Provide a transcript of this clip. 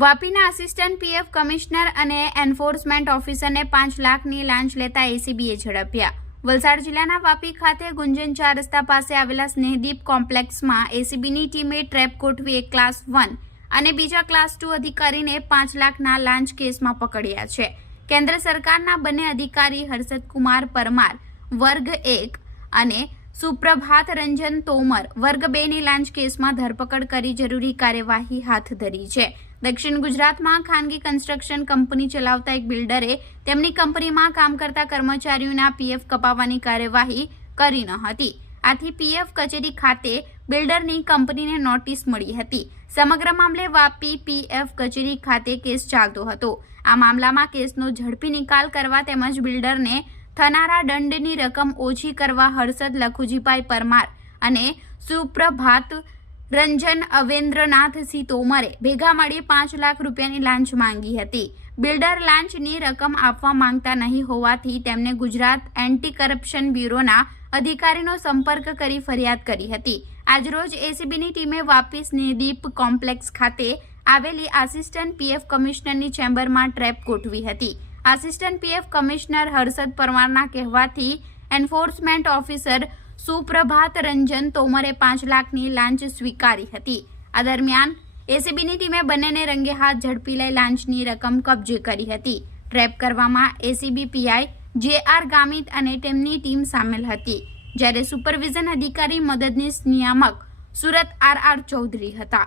વાપીના assistant PF commissioner અને enforcement ઓફિસરને 5 લાખની લાંચ લેતા એસીબીએ ઝડપ્યા। વલસાડ જિલ્લાના વાપી ખાતે ગુંજન 4 રસ્તા પાસે આવેલા સ્નેહદીપ કોમ્પ્લેક્સમાં એસીબીની ટીમે ટ્રેપ ગોઠવી એક ક્લાસ 1 અને બીજા ક્લાસ 2 અધિકારીને 5 લાખના લાંચ કેસમાં પકડ્યા છે। કેન્દ્ર સરકારના બંને અધિકારી હર્ષદ કુમાર પરમાર વર્ગ 1 અને સુપ્રભાત રંજન તોમર વર્ગ 2 ની લાંચ કેસમાં ધરપકડ કરી જરૂરી કાર્યવાહી હાથ ધરી છે। દક્ષિણ ગુજરાતમાં ખાનગી કન્સ્ટ્રક્શન કંપની ચલાવતા એક બિલ્ડરે તેમની કંપનીમાં કામ કરતા કર્મચારીઓના પીએફ કપાવવાની કાર્યવાહી કરી ન હતી। આથી પીએફ કચેરી ખાતે બિલ્ડરની કંપનીને નોટિસ મળી હતી। સમગ્ર મામલે વાપી પીએફ કચેરી ખાતે કેસ ચાલતો હતો। આ મામલામાં કેસનો ઝડપી નિકાલ કરવા તેમજ બિલ્ડરને થનારા દંડની રકમ ઓછી કરવા હર્ષદ લખુજીભાઈ પરમાર અને સુપ્રભાત રંજન અવેન્દ્રનાથસિંહ તોમરે ભેગા મળી 5 લાખ રૂપિયાની લાંચ માંગી હતી। બિલ્ડર લાંચની રકમ આપવા માંગતા નહીં હોવાથી તેમને ગુજરાત એન્ટી કરપ્શન બ્યુરોના અધિકારીનો સંપર્ક કરી ફરિયાદ કરી હતી। આજરોજ એસીબીની ટીમે વાપી સ્નેહદીપ કોમ્પ્લેક્સ ખાતે આવેલી આસિસ્ટન્ટ પીએફ કમિશનરની ચેમ્બરમાં ટ્રેપ ગોઠવી હતી। આસિસ્ટન્ટ પીએફ કમિશનર હર્ષદ પરમારના કહેવાથી એન્ફોર્સમેન્ટ ઓફિસર સુપ્રભાત રંજન તોમરે 5 લાખની લાંચ સ્વીકારી હતી। આ દરમિયાન એસીબીની ટીમે બંનેને રંગે હાથ ઝડપી લઈ લાંચની રકમ કબજે કરી હતી। ટ્રેપ કરવામાં એસીબી પીઆઈ જેઆર ગામિત અને તેમની ટીમ સામેલ હતી, જ્યારે સુપરવિઝન અધિકારી મદદનીશ નિયામક સુરત આરઆર ચૌધરી હતા।